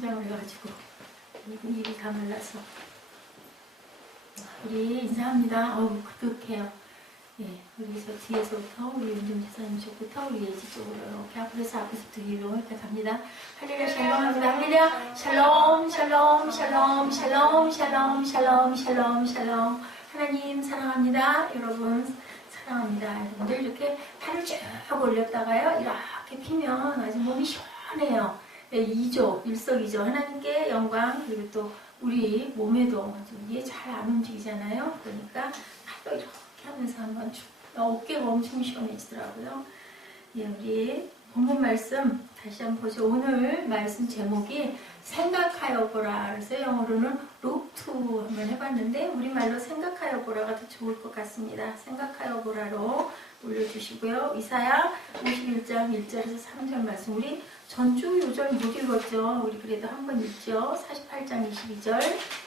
긴장을 해가지고 입이 다 말라서. 우리 인사합니다. 그득해요. 예, 우리 저 뒤에서부터 우리 윤정지사님 쪽부터 우리 예지 쪽으로 이렇게 앞에서 뒤로 이렇게 갑니다. 할렐루야 샬롬합니다. 할렐루야 샬롬 샬롬 샬롬 샬롬 샬롬 샬롬 샬롬 샬롬. 하나님 사랑합니다. 여러분 사랑합니다. 여러분들 이렇게 팔을 쭉 올렸다가요 이렇게 피면 아주 몸이 시원해요. 예, 일석이조 하나님께 영광. 그리고 또 우리 몸에도 이게 잘 안 움직이잖아요. 그러니까 팔도 이렇게 하면서 한번 쭉 어깨가 엄청 시원해지더라고요. 예, 우리 본문 말씀 다시 한번 보죠. 오늘 말씀 제목이 생각하여 보라. 그래서 영어로는 look to 한번 해봤는데 우리말로 생각하여 보라가 더 좋을 것 같습니다. 생각하여 보라로 올려주시고요. 이사야 51장 1절에서 3절 말씀. 우리 전주 요절 못 읽었죠. 우리 그래도 한번 읽죠. 48장 22절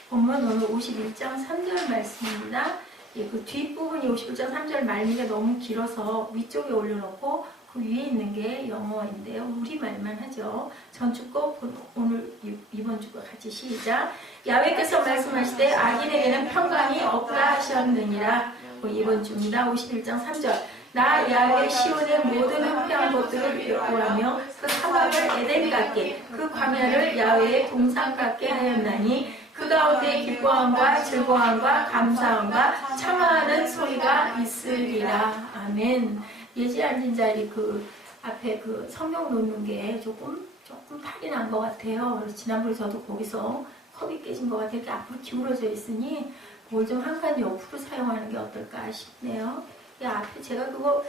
본문 오늘 51장 3절 말씀입니다. 예, 그 뒷부분이 51장 3절 말미가 너무 길어서 위쪽에 올려놓고 그 위에 있는 게 영어인데요. 우리말만 하죠. 전주 거 오늘 이번 주가 같이 시작. 야훼께서 말씀하시되 악인에게는 평강이 없다 하셨느니라. 이번 주입니다. 51장 3절. 나 야훼 시온의 모든 흑폐한 것들을 구하며 그 사막을 에덴 같게 그 광야를 야훼의 동산 같게 하였나니 그 가운데 기뻐함과 즐거움과 감사함과 참아하는 소리가 있으리라. 아멘. 예지 앉은 자리 그 앞에 그 성경 놓는 게 조금 탈이 난 것 같아요. 그래서 지난번에 저도 거기서 컵이 깨진 것 같아요. 이렇게 앞으로 기울어져 있으니 뭘 좀 한 칸 옆으로 사용하는 게 어떨까 싶네요. 앞에 제가 그거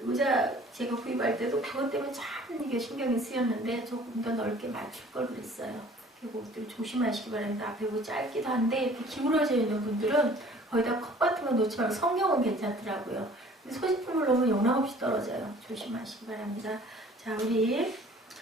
의자 제가 구입할 때도 그것 때문에 참 이게 신경이 쓰였는데 조금 더 넓게 맞출 걸 그랬어요. 그것들 조심하시기 바랍니다. 앞에 뭐 짧기도 한데 이렇게 기울어져 있는 분들은 거기다 컵 같은 거 놓지 말고 성경은 괜찮더라고요. 소지품을 놓으면 용납없이 떨어져요. 조심하시기 바랍니다. 자, 우리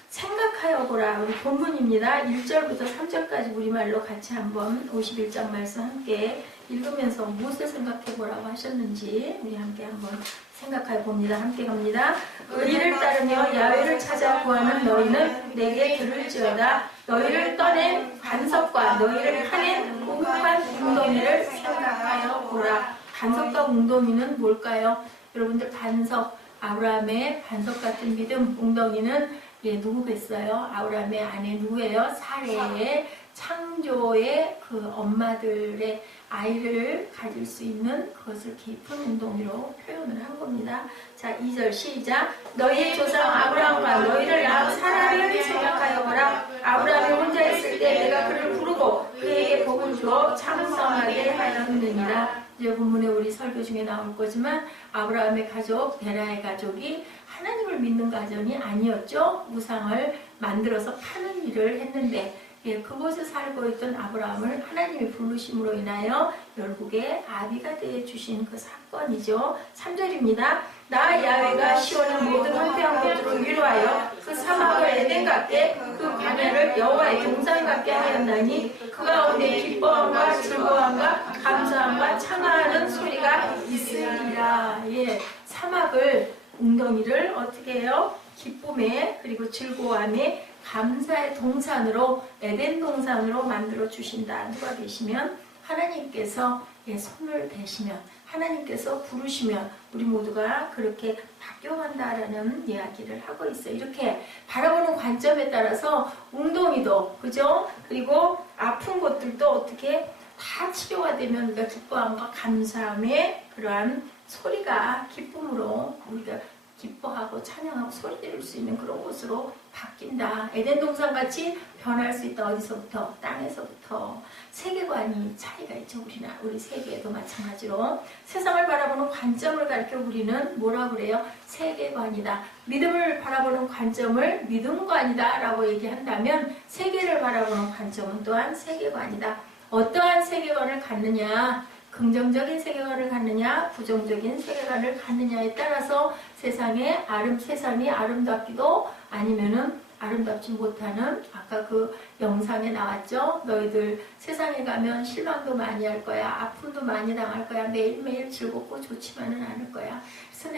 생각하여 보라. 우리 본문입니다. 1절부터 3절까지 우리말로 같이 한번 51장 말씀 함께 읽으면서 무엇을 생각해 보라고 하셨는지 우리 함께 한번 생각해 봅니다. 함께 갑니다. 의리를 따르며 야훼를 찾아 구하는 너희는 내게 들을지어다. 너희를 떠낸 반석과 너희를 파낸 공판 웅덩이를 생각하여 보라. 반석과 웅덩이는 뭘까요? 여러분들 반석, 아브라함의 반석 같은 믿음, 웅덩이는 누구겠어요? 아브라함의 아내 누구예요? 사레의 창조의 그 엄마들의 아이를 가질 수 있는 그것을 깊은 웅덩이로 표현을 한 겁니다. 자, 2절 시작. 너희의 조상 아브라함과 너희를 낳은 사라를 생각하여 보라. 아브라함이 혼자 있을 때 내가 그를 부르고 그에게 복을 주어 창성하게 하였느니라. 이제 본문에 우리 설교 중에 나올 거지만 아브라함의 가족, 베라의 가족이 하나님을 믿는 가정이 아니었죠. 우상을 만들어서 파는 일을 했는데 그곳에 살고 있던 아브라함을 하나님이 부르심으로 인하여 결국에 아비가 되어주신 그 사건이죠. 3절입니다. 나 야훼가 시온의 모든 흑폐한 것들을 위로하여 그 사막을 에덴 같게 그 광야를 여호와의 동산 같게 하였나니 그 가운데 기뻐함과 즐거움과 감사함과 참아하는 소리가 있으리라. 예, 사막을 웅덩이를 어떻게 해요? 기쁨에 그리고 즐거움에 감사의 동산으로 에덴 동산으로 만들어 주신다. 누가 계시면 하나님께서 손을 대시면 하나님께서 부르시면 우리 모두가 그렇게 바뀌어간다라는 이야기를 하고 있어요. 이렇게 바라보는 관점에 따라서 웅덩이도 그죠? 그리고 아픈 곳들도 어떻게 다 치료가 되면 우리가 기뻐함과 감사함의 그러한 소리가 기쁨으로 우리가 기뻐하고 찬양하고 소리 지를 수 있는 그런 곳으로 바뀐다. 에덴 동산같이 변할 수 있다. 어디서부터? 땅에서부터. 세계관이 차이가 있죠. 우리 세계에도 마찬가지로. 세상을 바라보는 관점을 가리켜 우리는 뭐라고 그래요? 세계관이다. 믿음을 바라보는 관점을 믿음관이다 라고 얘기한다면 세계를 바라보는 관점은 또한 세계관이다. 어떠한 세계관을 갖느냐? 긍정적인 세계관을 갖느냐, 부정적인 세계관을 갖느냐에 따라서 세상이 아름답기도 아니면은 아름답지 못하는 아까 그 영상에 나왔죠. 너희들 세상에 가면 실망도 많이 할 거야. 아픔도 많이 당할 거야. 매일매일 즐겁고 좋지만은 않을 거야. 그래서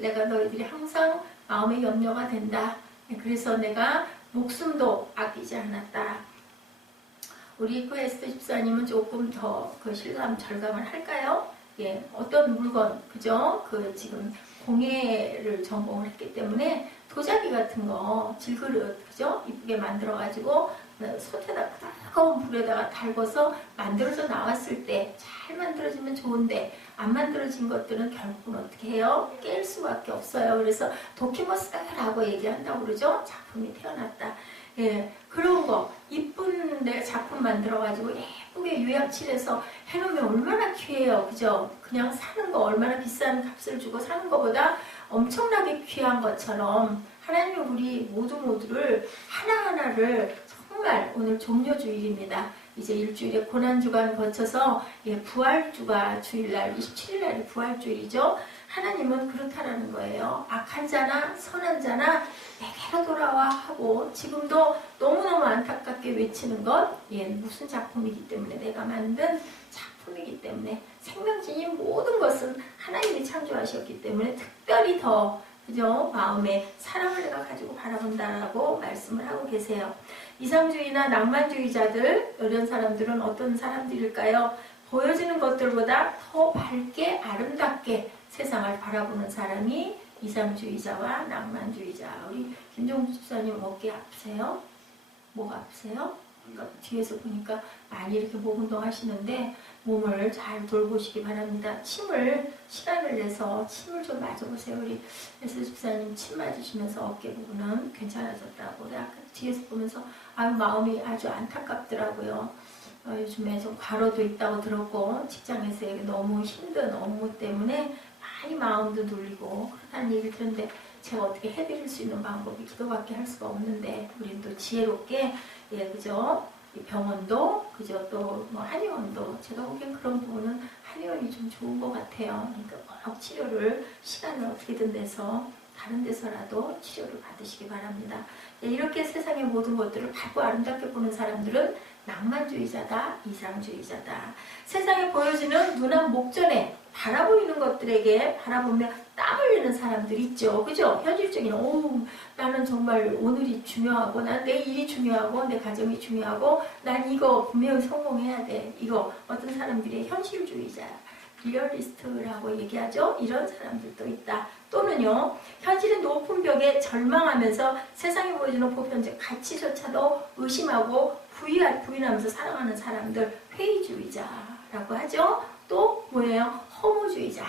내가 너희들이 항상 마음의 염려가 된다. 그래서 내가 목숨도 아끼지 않았다. 우리 그 에스더 집사님은 조금 더 그 실감 절감을 할까요? 예, 어떤 물건, 그죠? 그 지금 공예를 전공을 했기 때문에 도자기 같은 거, 질그릇, 그죠? 이쁘게 만들어가지고 솥에다 뜨거운 불에다가 달궈서 만들어져 나왔을 때 잘 만들어지면 좋은데 안 만들어진 것들은 결국은 어떻게 해요? 깰 수밖에 없어요. 그래서 도키머스다라고 얘기한다고 그러죠? 작품이 태어났다. 예, 그런 거 이쁜 내 작품 만들어가지고 예쁘게 유약칠해서 해놓으면 얼마나 귀해요, 그죠? 그냥 사는 거 얼마나 비싼 값을 주고 사는 것보다 엄청나게 귀한 것처럼 하나님은 우리 모두를 하나하나를 정말 오늘 종료주일입니다. 이제 일주일에 고난주간 거쳐서 부활주가 주일날 27일날이 부활주일이죠. 하나님은 그렇다라는 거예요. 악한 자나 선한 자나 내게로 돌아와 하고 지금도 너무너무 안타깝게 외치는 것 무슨 작품이기 때문에 내가 만든 작품이기 때문에 생명진인 모든 것은 하나님이 창조하셨기 때문에 특별히 더 그죠? 마음에 사랑을 내가 가지고 바라본다라고 말씀을 하고 계세요. 이상주의나 낭만주의자들 이런 사람들은 어떤 사람들일까요? 보여지는 것들보다 더 밝게 아름답게 세상을 바라보는 사람이 이상주의자와 낭만주의자. 우리 김종수 집사님 어깨 아프세요? 목 아프세요? 그러니까 뒤에서 보니까 많이 이렇게 목 운동하시는데 몸을 잘 돌보시기 바랍니다. 시간을 내서 침을 좀 맞아보세요. 우리 에스 집사님 침 맞으시면서 어깨 부분은 괜찮아졌다고. 아까 뒤에서 보면서 마음이 아주 안타깝더라고요. 요즘에 좀 과로도 있다고 들었고 직장에서 너무 힘든 업무 때문에 많이 마음도 놀리고 그렇다는 얘기를 들었는데 제가 어떻게 해드릴 수 있는 방법이 기도밖에 할 수가 없는데 우리는 또 지혜롭게 그죠? 병원도 그죠? 또 뭐 한의원도 제가 보기엔 그런 부분은 한의원이 좀 좋은 것 같아요. 그러니까 꼭 치료를 시간을 어떻게든 내서 다른 데서라도 치료를 받으시기 바랍니다. 이렇게 세상의 모든 것들을 밝고 아름답게 보는 사람들은 낭만주의자다, 이상주의자다. 세상에 보여지는 눈앞 목전에 바라보이는 것들에게 바라보며 땀 흘리는 사람들 있죠. 그죠? 현실적인, 나는 정말 오늘이 중요하고, 난 내 일이 중요하고, 내 가정이 중요하고, 난 이거 분명히 성공해야 돼. 이거 어떤 사람들이 현실주의자, 리얼리스트라고 얘기하죠. 이런 사람들도 있다. 또는요, 현실의 높은 벽에 절망하면서 세상에 보여주는 보편적 가치조차도 의심하고 부인하면서 살아가는 사람들, 회의주의자라고 하죠. 또 뭐예요? 허무주의자.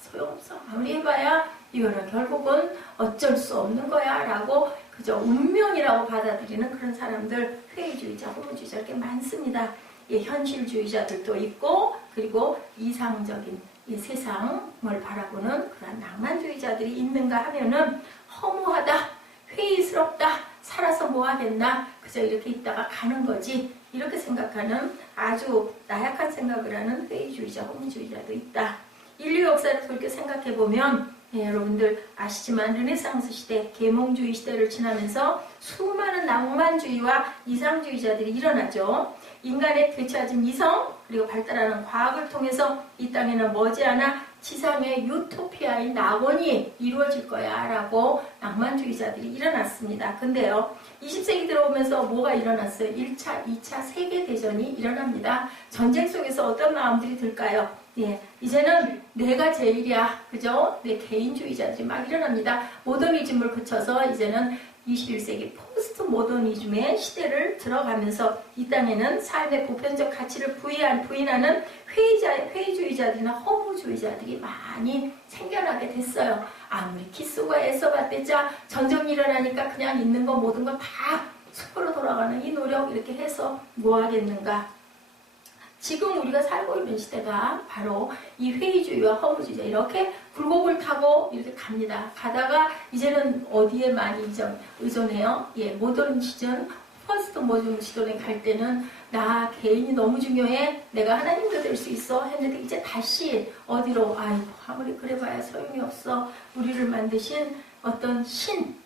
소용없어. 아무리 해봐야 이거는 결국은 어쩔 수 없는 거야 라고 그저 운명이라고 받아들이는 그런 사람들, 회의주의자, 허무주의자 이렇게 많습니다. 현실주의자들도 있고 그리고 이상적인 이 세상을 바라보는 그런 낭만주의자들이 있는가 하면은 허무하다, 회의스럽다, 살아서 뭐 하겠나, 그저 이렇게 있다가 가는 거지 이렇게 생각하는 아주 나약한 생각을 하는 회의주의자, 허무주의자도 있다. 인류 역사를 돌이켜 생각해보면 여러분들 아시지만 르네상스 시대, 계몽주의 시대를 지나면서 수많은 낭만주의와 이상주의자들이 일어나죠. 인간의 되찾은 이성 그리고 발달하는 과학을 통해서 이 땅에는 머지않아 지상의 유토피아인 낙원이 이루어질 거야 라고 낭만주의자들이 일어났습니다. 근데요 20세기 들어오면서 뭐가 일어났어요? 1차, 2차 세계대전이 일어납니다. 전쟁 속에서 어떤 마음들이 들까요? 이제는 내가 제일이야, 그죠? 내 개인주의자들이 막 일어납니다. 모더니즘을 거쳐서 이제는 21세기 포스트 모더니즘의 시대를 들어가면서 이 땅에는 삶의 보편적 가치를 부인하는 회의주의자들이나 허무주의자들이 많이 생겨나게 됐어요. 아무리 기수가 애써봤대자 전쟁이 일어나니까 그냥 있는 거 모든 거 다 숲으로 돌아가는 이 노력 이렇게 해서 뭐 하겠는가. 지금 우리가 살고 있는 시대가 바로 이 회의주의와 허무주의자 이렇게 굴곡을 타고 이렇게 갑니다. 가다가 이제는 어디에 많이 의존해요? 모던 시즌, 퍼스트 모던 시즌에 갈 때는 나 개인이 너무 중요해. 내가 하나님도 될 수 있어. 했는데 이제 다시 어디로? 아무리 그래봐야 소용이 없어. 우리를 만드신 어떤 신,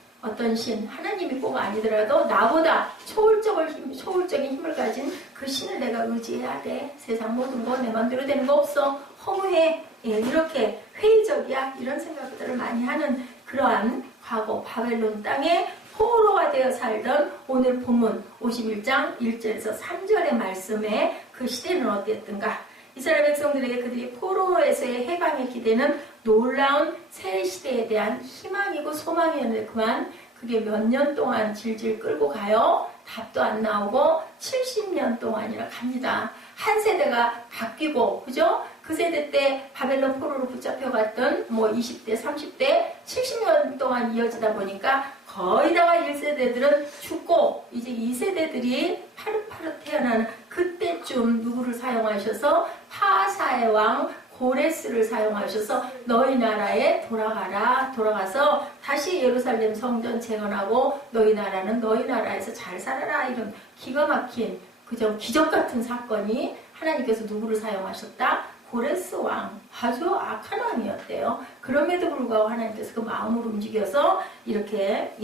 하나님이 꼭 아니더라도 나보다 초월적인 힘을 가진 그 신을 내가 의지해야 돼. 세상 모든 거 내 맘대로 되는 거 없어. 허무해. 이렇게 회의적이야. 이런 생각들을 많이 하는 그러한 과거 바벨론 땅의 포로가 되어 살던 오늘 본문 51장 1절에서 3절의 말씀에 그 시대는 어땠던가? 이스라엘 백성들에게 그들이 포로에서의 해방의 기대는 놀라운 새 시대에 대한 희망이고 소망이었는데 그만 그게 몇 년 동안 질질 끌고 가요? 답도 안 나오고 70년 동안이나 갑니다. 한 세대가 바뀌고, 그죠? 그 세대 때 바벨론 포로로 붙잡혀갔던 20대, 30대, 70년 동안 이어지다 보니까 거의 다가 1세대들은 죽고 이제 2세대들이 파릇파릇 태어나는 그때쯤 누구를 사용하셔서 파사의 왕 고레스를 사용하셔서 너희 나라에 돌아가라. 돌아가서 다시 예루살렘 성전 재건하고 너희 나라는 너희 나라에서 잘 살아라. 이런 기가 막힌 그저 기적 같은 사건이 하나님께서 누구를 사용하셨다? 고레스 왕, 아주 악한 왕이었대요. 그럼에도 불구하고 하나님께서 그 마음을 움직여서 이렇게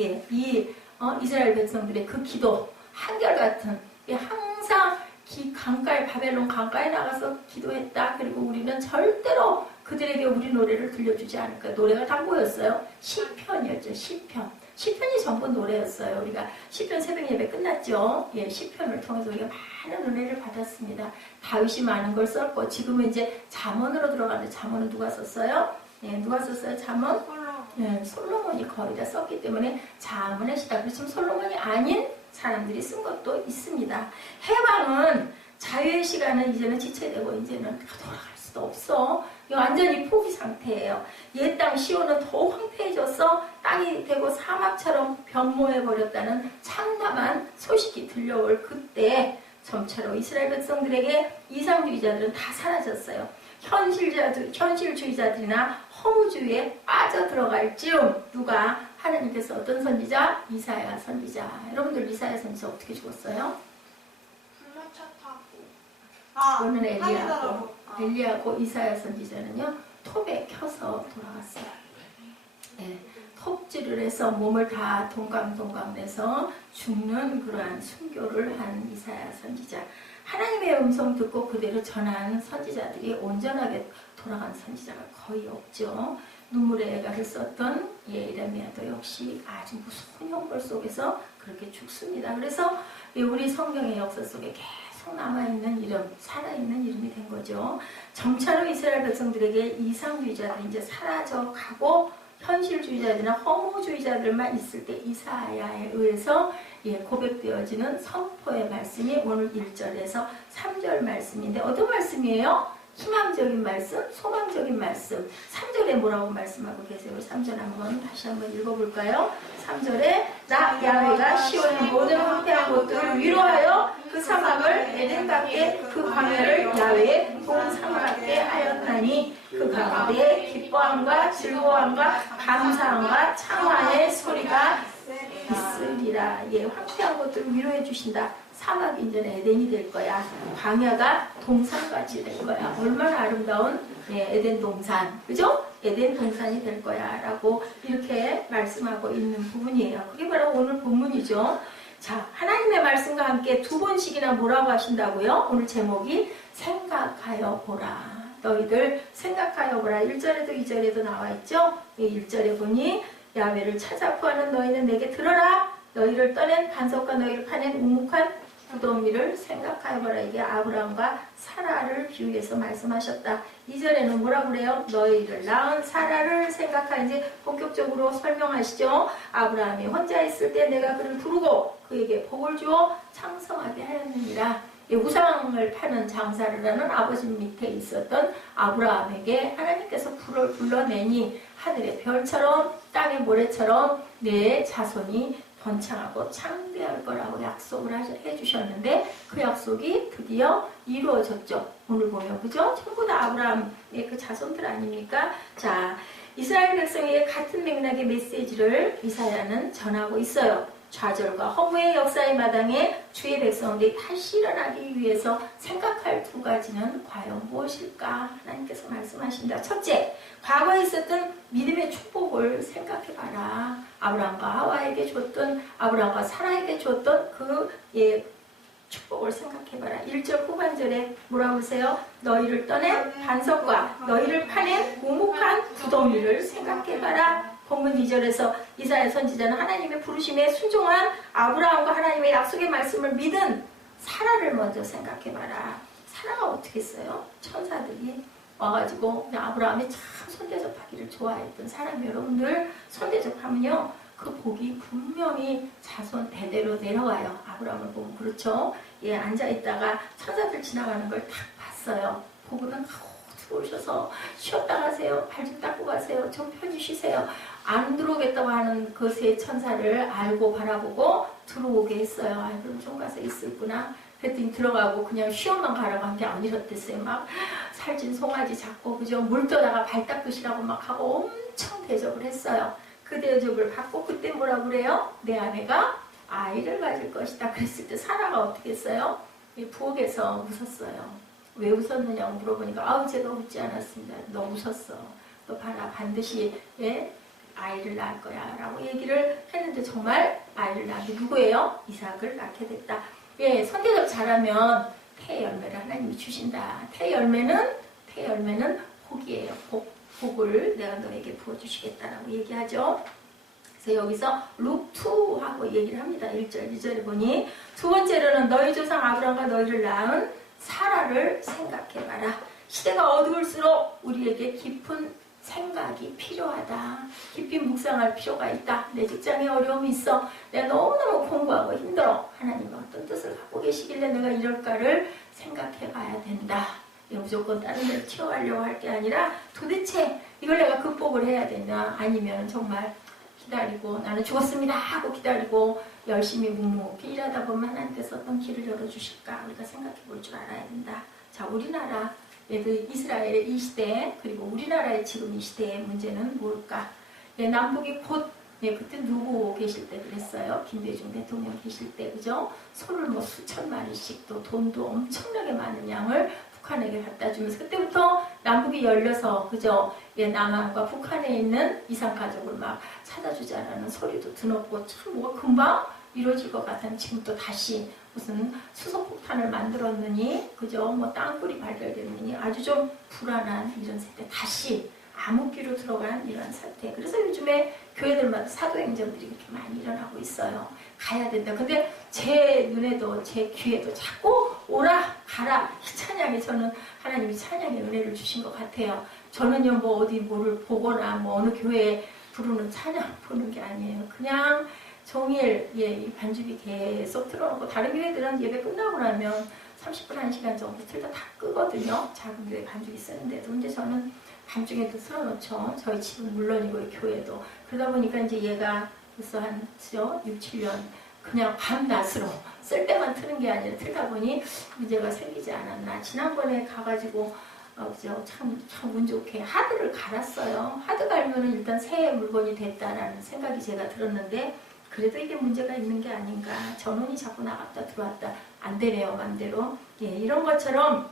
이스라엘 백성들의 그 기도 한결같은 항상 강가에 바벨론 강가에 나가서 기도했다. 그리고 우리는 절대로 그들에게 우리 노래를 들려주지 않을까. 노래가 다 뭐였어요? 시편이었죠. 시편이 전부 노래였어요. 우리가 시편 새벽 예배 끝났죠. 시편을 통해서 우리가 많은 은혜를 받았습니다. 다윗이 많은 걸 썼고 지금은 이제 잠언으로 들어가는데 잠언은 누가 썼어요? 누가 썼어요? 잠언? 솔로몬이 거의 다 썼기 때문에 잠언의 시다. 그렇지만 솔로몬이 아닌 사람들이 쓴 것도 있습니다. 해방은 자유의 시간은 이제는 지체되고 이제는 돌아갈 수도 없어. 완전히 포기 상태예요. 옛 땅 시온은 더 황폐해져서 땅이 되고 사막처럼 변모해버렸다는 참담한 소식이 들려올 그때 점차로 이스라엘 백성들에게 이상주의자들은 다 사라졌어요. 현실주의자들이나 허무주의에 빠져들어갈 즈음 누가 하나님께서 어떤 선지자? 이사야 선지자. 여러분들 이사야 선지자 어떻게 죽었어요? 불마차 타고. 그거는 엘리야고 이사야 선지자는요 톱에 켜서 돌아갔어요. 톱질을 해서 몸을 다 동강 내서 죽는 그러한 순교를 한 이사야 선지자. 하나님의 음성 듣고 그대로 전한 선지자들이 온전하게 돌아간 선지자가 거의 없죠. 눈물의 애가를 썼던 예레미야도 역시 아주 무서운 형벌 속에서 그렇게 죽습니다. 그래서 우리 성경의 역사 속에 계속 남아있는 이름, 살아있는 이름이 된 거죠. 점차로 이스라엘 백성들에게 이상주의자들이 이제 사라져가고 현실주의자들이나 허무주의자들만 있을 때 이사야에 의해서 고백되어지는 선포의 말씀이 오늘 1절에서 3절 말씀인데 어떤 말씀이에요? 희망적인 말씀, 소망적인 말씀. 3절에 뭐라고 말씀하고 계세요? 3절 다시 한번 읽어볼까요? 3절에 나 야훼가 시온의 모든 황폐한 곳들을 위로하여 그 사막을 에덴 같게 그 광야를 야훼의 동산 같게 하였나니 그 가운데 기뻐함과 즐거움과 감사함과 창화의 소리가 있으리라. 황폐한 곳들을 위로해 주신다. 사막이 이제 에덴이 될 거야. 광야가 동산같이 될 거야. 얼마나 아름다운 에덴 동산, 그죠? 에덴 동산이 될 거야 라고 이렇게 말씀하고 있는 부분이에요. 그게 바로 오늘 본문이죠. 자, 하나님의 말씀과 함께 두 번씩이나 뭐라고 하신다고요? 오늘 제목이 생각하여 보라. 너희들 생각하여 보라. 1절에도 2절에도 나와 있죠? 1절에 보니 야훼를 찾아 구하는 너희는 내게 들어라. 너희를 떠낸 반석과 너희를 파낸 우묵한 무덤이를 생각하여 보라. 이게 아브라함과 사라를 비유해서 말씀하셨다. 2절에는 뭐라고 그래요? 너희를 낳은 사라를 생각하여 이제 본격적으로 설명하시죠. 아브라함이 혼자 있을 때 내가 그를 부르고 그에게 복을 주어 창성하게 하였느니라. 우상을 파는 장사를 하는 아버지 밑에 있었던 아브라함에게 하나님께서 불을 불러내니 하늘의 별처럼 땅의 모래처럼 내 자손이 번창하고 창대할 거라고 약속을 해주셨는데 그 약속이 드디어 이루어졌죠. 오늘 보면 그죠? 전부 다 아브라함의 그 자손들 아닙니까? 자, 이스라엘 백성에게 같은 맥락의 메시지를 이사야는 전하고 있어요. 좌절과 허무의 역사의 마당에 주의 백성들이 다시 일어나기 위해서 생각할 두 가지는 과연 무엇일까? 하나님께서 말씀하신다. 첫째, 과거에 있었던 믿음의 축복을 생각해봐라. 아브라함과 하와에게 줬던, 아브라함과 사라에게 줬던 그 축복을 생각해봐라. 1절 후반절에 뭐라고 하세요? 너희를 떠낸 반석과 너희를 파낸 우묵한 구덩이를 생각해봐라. 본문 2절에서 이사야 선지자는 하나님의 부르심에 순종한 아브라함과 하나님의 약속의 말씀을 믿은 사라를 먼저 생각해봐라. 사라가 어떻게 했어요? 천사들이 와가지고 아브라함이 참 손대접하기를 좋아했던 사람, 여러분들 손대접하면요 그 복이 분명히 자손 대대로 내려와요. 아브라함을 보면 그렇죠. 예, 앉아있다가 천사들 지나가는 걸 딱 봤어요. 보고는 들어오셔서 쉬었다 가세요. 발 좀 닦고 가세요. 좀 편히 쉬세요. 안 들어오겠다고 하는 그 세 천사를 알고 바라보고 들어오게 했어요. 아, 그럼 좀 가서 있을구나. 그랬더니 들어가고 그냥 쉬어만 가라고 한 게 아니었댔어요. 막 살찐 송아지 잡고 그죠? 물 떠다가 발 닦으시라고 막 하고 엄청 대접을 했어요. 그 대접을 받고 그때 뭐라고 그래요? 내 아내가 아이를 가질 것이다. 그랬을 때 사라가 어떻게 했어요? 부엌에서 웃었어요. 왜 웃었느냐고 물어보니까 아우 제가 웃지 않았습니다. 너 웃었어. 너 봐라 반드시 예? 아이를 낳을 거야 라고 얘기를 했는데 정말 아이를 낳게 누구예요? 이삭을 낳게 됐다. 예, 선대접 잘하면 태 열매를 하나님이 주신다. 태 열매는 복이에요. 복을 내가 너에게 부어주시겠다라고 얘기하죠. 그래서 여기서 룩2 하고 얘기를 합니다. 1절, 2절에 보니 두 번째로는 너희 조상 아브라함과 너희를 낳은 사라를 생각해봐라. 시대가 어두울수록 우리에게 깊은 생각이 필요하다. 깊이 묵상할 필요가 있다. 내 직장에 어려움이 있어. 내가 너무너무 공부하고 힘들어. 하나님은 어떤 뜻을 갖고 계시길래 내가 이럴까를 생각해 봐야 된다. 무조건 다른 데를 튀어가려고 할 게 아니라 도대체 이걸 내가 극복을 해야 되나 아니면 정말 기다리고 나는 죽었습니다 하고 기다리고 열심히 묵묵히 일하다 보면 하나님께서 어떤 길을 열어주실까 우리가 생각해 볼 줄 알아야 된다. 자, 우리나라 이스라엘의 이 시대 그리고 우리나라의 지금 이 시대의 문제는 뭘까? 남북이 곧 그때 누구 계실 때 그랬어요? 김대중 대통령 계실 때 그죠? 소를 뭐 수천 마리씩 또 돈도 엄청나게 많은 양을 북한에게 갖다 주면서 그때부터 남북이 열려서 그죠? 남한과 북한에 있는 이산가족을 막 찾아주자라는 소리도 드높고 참 뭐가 금방 이루어질 것 같은 지금 또 다시 무슨 수소폭탄을 만들었느니 그죠? 뭐 땅굴이 발견됐느니 아주 좀 불안한 이런 세대 다시 암흑기로 들어간 이런 사태. 그래서 요즘에 교회들마다 사도행전들이 그렇게 많이 일어나고 있어요. 가야 된다. 근데 제 눈에도 제 귀에도 자꾸 오라 가라 이 찬양이 저는 하나님이 찬양의 은혜를 주신 것 같아요. 저는요 뭐 어디 뭐를 보거나 뭐 어느 교회에 부르는 찬양 부르는 게 아니에요. 그냥 종일 이 반주비 계속 틀어놓고 다른 교회들은 예배 끝나고 나면 30분 1시간 정도 틀다 다 끄거든요. 작은 교회 반주비 쓰는데도. 근데 저는 밤중에도 틀어놓죠. 저희 집은 물론이고 교회도. 그러다 보니까 이제 얘가 벌써 한 6, 7년 그냥 밤낮으로 쓸 때만 트는 게 아니라 틀다 보니 문제가 생기지 않았나. 지난번에 가가지고 참 운 좋게 하드를 갈았어요. 하드 갈면은 일단 새 물건이 됐다라는 생각이 제가 들었는데 그래도 이게 문제가 있는 게 아닌가. 전원이 자꾸 나갔다 들어왔다 안 되네요 맘대로. 이런 것처럼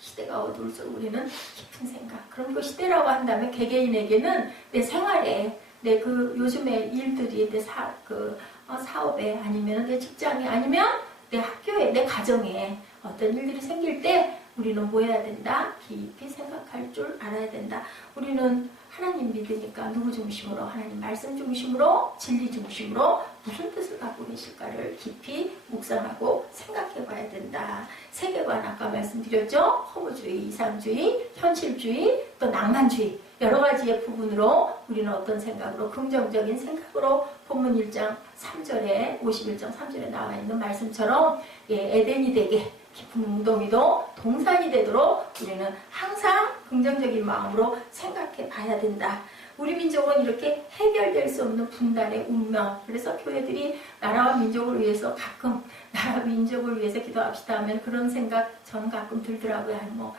시대가 어두울수록 우리는 깊은 생각. 그럼 그 시대라고 한다면 개개인에게는 내 생활에 내 그 요즘의 일들이 내 사업에 아니면 내 직장에 아니면 내 학교에 내 가정에 어떤 일들이 생길 때 우리는 뭐 해야 된다? 깊이 생각할 줄 알아야 된다. 우리는 하나님 믿으니까 누구 중심으로? 하나님 말씀 중심으로, 진리 중심으로 무슨 뜻을 갖고 계실까를 깊이 묵상하고 생각해 봐야 된다. 세계관 아까 말씀드렸죠? 허무주의, 이상주의, 현실주의, 또 낭만주의 여러 가지의 부분으로 우리는 어떤 생각으로 긍정적인 생각으로 본문 1장 3절에 51장 3절에 나와 있는 말씀처럼 에덴이 되게 깊은 웅덩이도 동산이 되도록 우리는 항상 긍정적인 마음으로 생각해 봐야 된다. 우리 민족은 이렇게 해결될 수 없는 분단의 운명. 그래서 교회들이 나라와 민족을 위해서 가끔 나라와 민족을 위해서 기도합시다 하면 그런 생각 전 가끔 들더라고요. 뭐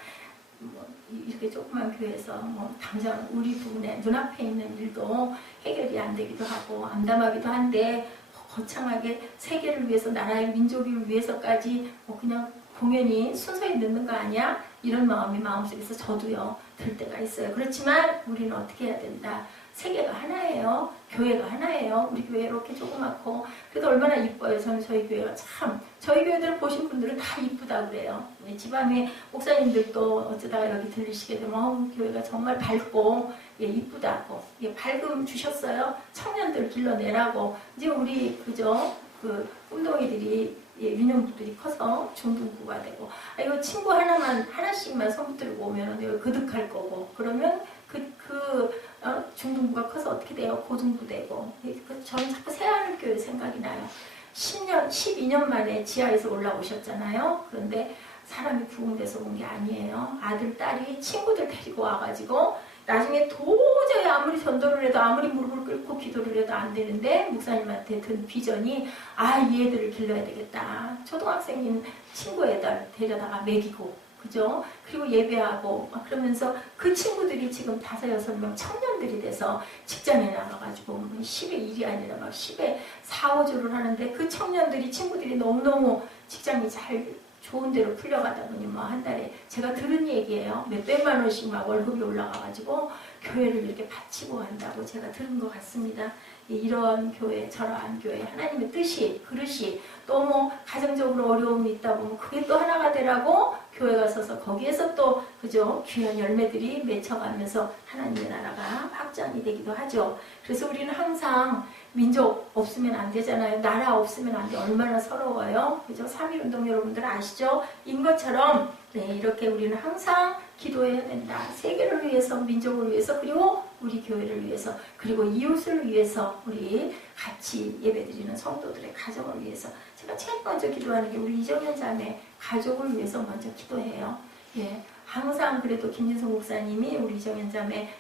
이렇게 조그만 교회에서 당장 우리 부분에 눈앞에 있는 일도 해결이 안 되기도 하고 암담하기도 한데 거창하게 세계를 위해서 나라의 민족을 위해서까지 그냥 공연히 순서에 넣는 거 아니야? 이런 마음이 마음속에서 저도요 들 때가 있어요. 그렇지만 우리는 어떻게 해야 된다? 세계가 하나예요. 교회가 하나예요. 우리 교회 이렇게 조그맣고 그래도 얼마나 이뻐요. 저는 저희 교회가 참 저희 교회들을 보신 분들은 다 이쁘다고 그래요. 지방의 목사님들도 어쩌다가 여기 들리시게 되면 교회가 정말 밝고 예, 이쁘다고 예, 밝음 주셨어요. 청년들 길러내라고 이제 우리 그저 그 꿈동이들이 예, 유년부들이 커서 중등부가 되고 이거 친구 하나씩만 손붙들고 오면 이거 거득할 거고 그러면 중등부가 커서 어떻게 돼요? 고등부 되고 저는 자꾸 새하늘교회 생각이 나요. 12년 만에 지하에서 올라오셨잖아요. 그런데 사람이 부흥돼서 온 게 아니에요. 아들, 딸이 친구들 데리고 와가지고 나중에 도저히 아무리 전도를 해도 아무리 무릎을 꿇고 기도를 해도 안 되는데 목사님한테 든 비전이 이 애들을 길러야 되겠다. 초등학생인 친구 애들 데려다가 먹이고 그죠? 그리고 예배하고 그러면서 그 친구들이 지금 5, 6명 청년들이 돼서 직장에 나가가지고 10에 1이 아니라 막 10에 4, 5조를 하는데 그 청년들이 친구들이 너무너무 직장이 잘 좋은 데로 풀려가다 보니 뭐 한 달에 제가 들은 얘기예요. 몇백만 원씩 막 월급이 올라가가지고 교회를 이렇게 바치고 한다고 제가 들은 것 같습니다. 이런 교회, 저러한 교회, 하나님의 뜻이, 그릇이 또 뭐 가정적으로 어려움이 있다 보면 그게 또 하나가 되라고 교회가 서서 거기에서 또 그죠 귀한 열매들이 맺혀가면서 하나님의 나라가 확장이 되기도 하죠. 그래서 우리는 항상 민족 없으면 안 되잖아요. 나라 없으면 안 돼. 얼마나 서러워요. 그죠? 3.1운동 여러분들 아시죠? 인 것처럼 네, 이렇게 우리는 항상 기도해야 된다. 세계를 위해서, 민족을 위해서, 그리고 우리 교회를 위해서, 그리고 이웃을 위해서 우리 같이 예배드리는 성도들의 가정을 위해서 제가 제일 먼저 기도하는 게 우리 이정현 자매 가족을 위해서 먼저 기도해요. 예, 항상 그래도 김진성 목사님이 우리 이정현 자매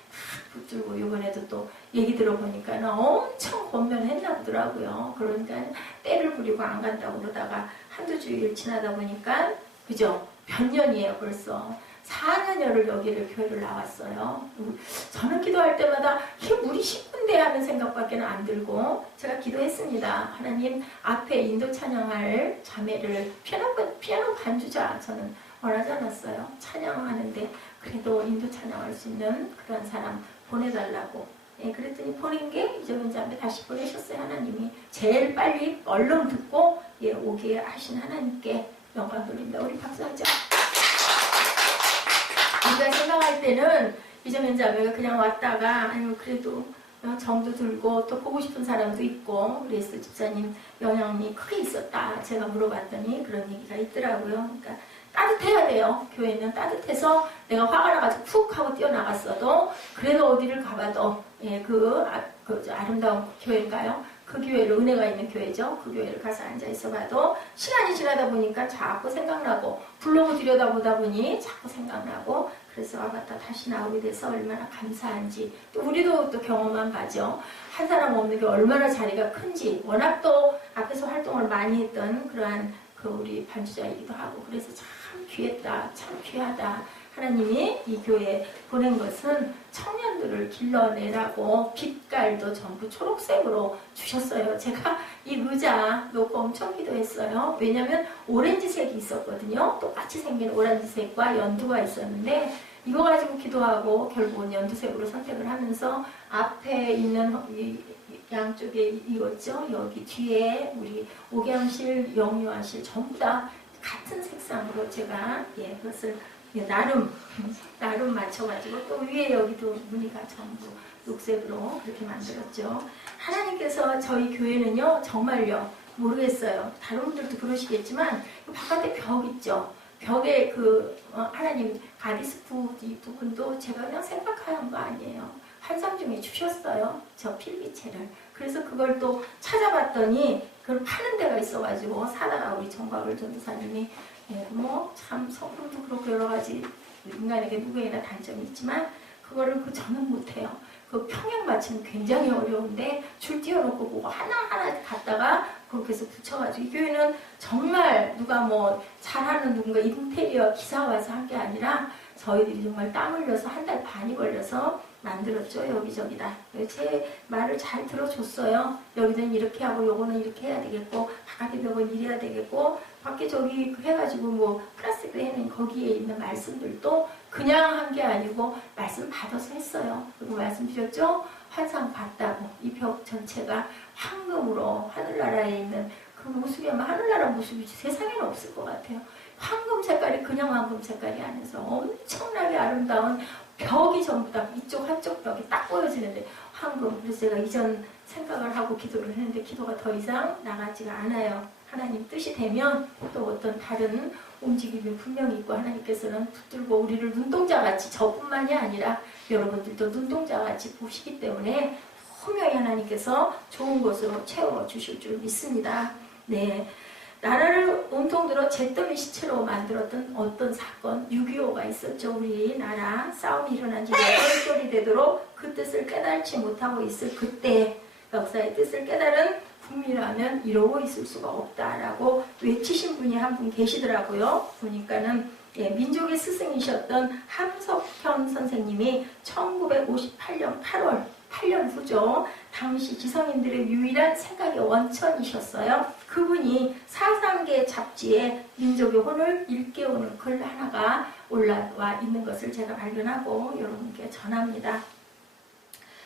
붙들고 이번에도 또 얘기 들어보니까 엄청 권면했나 보더라고요. 그러니까 때를 부리고 안 간다고 그러다가 한두 주일 지나다 보니까 그죠? 몇 년이에요 벌써. 4년여를 여기를 교회를 나왔어요. 저는 기도할 때마다 이게 물이 10분대 하는 생각밖에 안 들고 제가 기도했습니다. 하나님 앞에 인도 찬양할 자매를 피아노 반주자 저는 원하지 않았어요. 찬양하는데 그래도 인도 찬양할 수 있는 그런 사람 보내달라고. 예, 그랬더니 보낸 게 이정현 자매 다시 보내셨어요. 하나님이 제일 빨리 얼른 듣고 예, 오게 하신 하나님께 영광 돌립니다. 우리 박수하죠. 우리가 생각할 때는 이정현 자매가 그냥 왔다가 아니면 그래도 정도 들고 또 보고 싶은 사람도 있고 그래서 집사님 영향이 크게 있었다. 제가 물어봤더니 그런 얘기가 있더라고요. 그러니까 따뜻해야 돼요. 교회는 따뜻해서 내가 화가 나가지고 푹 하고 뛰어나갔어도 그래도 어디를 가봐도 예, 그 아름다운 교회인가요? 그 교회를 은혜가 있는 교회죠. 그 교회를 가서 앉아 있어봐도 시간이 지나다 보니까 자꾸 생각나고 불러고 들여다보다 보니 자꾸 생각나고 그래서 맞다 다시 나오게 돼서 얼마나 감사한지 또 우리도 또 경험한 바죠. 한 사람 없는 게 얼마나 자리가 큰지 워낙 또 앞에서 활동을 많이 했던 그러한 그 우리 반주자이기도 하고 그래서 참 귀했다. 참 귀하다. 하나님이 이 교회에 보낸 것은 청년들을 길러내라고 빛깔도 전부 초록색으로 주셨어요. 제가 이 의자 놓고 엄청 기도했어요. 왜냐하면 오렌지색이 있었거든요. 똑같이 생긴 오렌지색과 연두가 있었는데 이거 가지고 기도하고 결국은 연두색으로 선택을 하면서 앞에 있는 양쪽에 이거죠. 여기 뒤에 우리 옥양실, 영유아실 전부 다 같은 색상으로 제가 그것을 나름 맞춰가지고 또 위에 여기도 무늬가 전부 녹색으로 그렇게 만들었죠. 하나님께서 저희 교회는요 정말요 모르겠어요. 다른 분들도 그러시겠지만 바깥에 벽 있죠. 벽에 하나님 가디스프 이 부분도 제가 그냥 생각하는 거 아니에요. 환상 중에 주셨어요. 저 필기체를. 그래서 그걸 또 찾아봤더니 그걸 파는 데가 있어가지고 사다가 우리 정박을 전도사님이 참 성품도 그렇고 여러 가지 인간에게 누구에나 단점이 있지만 그거를 저는 못해요. 그 평행 맞추는 굉장히 어려운데 줄 띄워놓고 그거 하나하나 갖다가 그렇게 해서 붙여가지고 이 교회는 정말 누가 잘하는 누군가 인테리어 기사 와서 한 게 아니라 저희들이 정말 땀 흘려서 한 달 반이 걸려서 만들었죠. 여기저기다. 제 말을 잘 들어줬어요. 여기는 이렇게 하고 요거는 이렇게 해야 되겠고 바깥에 벽은 이래야 되겠고 밖에 저기 해가지고 플라스틱으로 해놓은 거기에 있는 말씀들도 그냥 한 게 아니고 말씀 받아서 했어요. 그리고 말씀 드렸죠. 환상 봤다고 이 벽 전체가 황금으로 하늘나라에 있는 그 모습이 아마 하늘나라 모습이지 세상에는 없을 것 같아요. 황금 색깔이 그냥 황금 색깔이 아니어서 엄청나게 아름다운 벽이 전부 다 이쪽 한쪽 벽이 딱 보여지는데 황금. 그래서 제가 이전 생각을 하고 기도를 했는데 기도가 더 이상 나가지가 않아요. 하나님 뜻이 되면 또 어떤 다른 움직임이 분명히 있고 하나님께서는 붙들고 우리를 눈동자같이 저뿐만이 아니라 여러분들도 눈동자같이 보시기 때문에 분명히 하나님께서 좋은 것으로 채워주실 줄 믿습니다. 네, 나라를 온통 들어 잿더미 시체로 만들었던 어떤 사건 6.25가 있었죠. 우리나라 싸움이 일어난 지 8개월이 되도록 그 뜻을 깨달지 못하고 있을 그때 역사의 뜻을 깨달은 국민이라면 이러고 있을 수가 없다라고 외치신 분이 한 분 계시더라고요. 보니까는 민족의 스승이셨던 함석현 선생님이 1958년 8월 8년 후죠. 당시 지성인들의 유일한 생각의 원천이셨어요. 그분이 사상계 잡지에 민족의 혼을 일깨우는 글 하나가 올라와 있는 것을 제가 발견하고 여러분께 전합니다.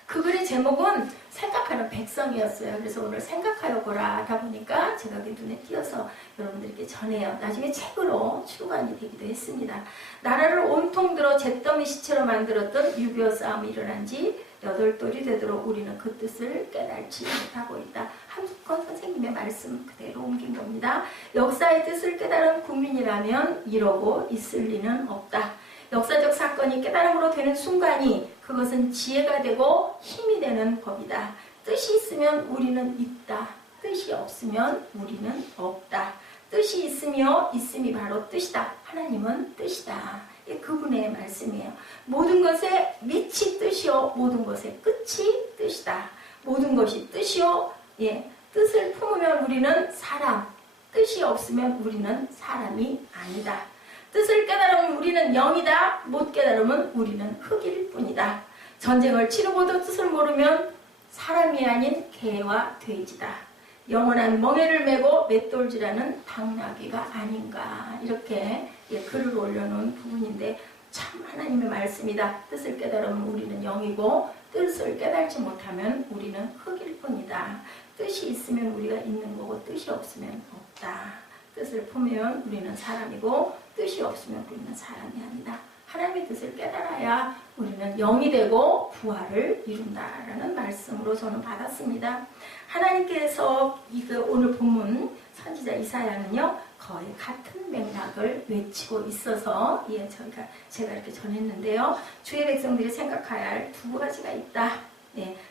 그 글의 제목은 생각하는 백성이었어요. 그래서 오늘 생각하여 보라 하다 보니까 제가 눈에 띄어서 여러분들께 전해요. 나중에 책으로 출간이 되기도 했습니다. 나라를 온통 들어 잿더미 시체로 만들었던 6.25 싸움이 일어난 지 8돌이 되도록 우리는 그 뜻을 깨달지 못하고 있다. 함석헌 선생님의 말씀 그대로 옮긴 겁니다. 역사의 뜻을 깨달은 국민이라면 이러고 있을 리는 없다. 역사적 사건이 깨달음으로 되는 순간이 그것은 지혜가 되고 힘이 되는 법이다. 뜻이 있으면 우리는 있다. 뜻이 없으면 우리는 없다. 뜻이 있으며 있음이 바로 뜻이다. 하나님은 뜻이다. 이게 그분의 말씀이에요. 모든 것의 밑이 뜻이요 모든 것의 끝이 뜻이다. 모든 것이 뜻이요 뜻을 품으면 우리는 사람, 뜻이 없으면 우리는 사람이 아니다. 뜻을 깨달으면 우리는 영이다. 못 깨달으면 우리는 흙일 뿐이다. 전쟁을 치르고도 뜻을 모르면 사람이 아닌 개와 돼지다. 영원한 멍에를 메고 맷돌질하는 당나귀가 아닌가. 이렇게 글을 올려놓은 부분인데 참 하나님의 말씀이다. 뜻을 깨달으면 우리는 영이고 뜻을 깨달지 못하면 우리는 흙일 뿐이다. 뜻이 있으면 우리가 있는 거고 뜻이 없으면 없다. 뜻을 품으면 우리는 사람이고 뜻이 없으면 우리는 사람이 아니다. 하나님의 뜻을 깨달아야 우리는 영이 되고 부활을 이룬다라는 말씀으로 저는 받았습니다. 하나님께서 오늘 본문 선지자 이사야는요 거의 같은 맥락을 외치고 있어서 제가 이렇게 전했는데요. 주의 백성들이 생각해야 할 두 가지가 있다.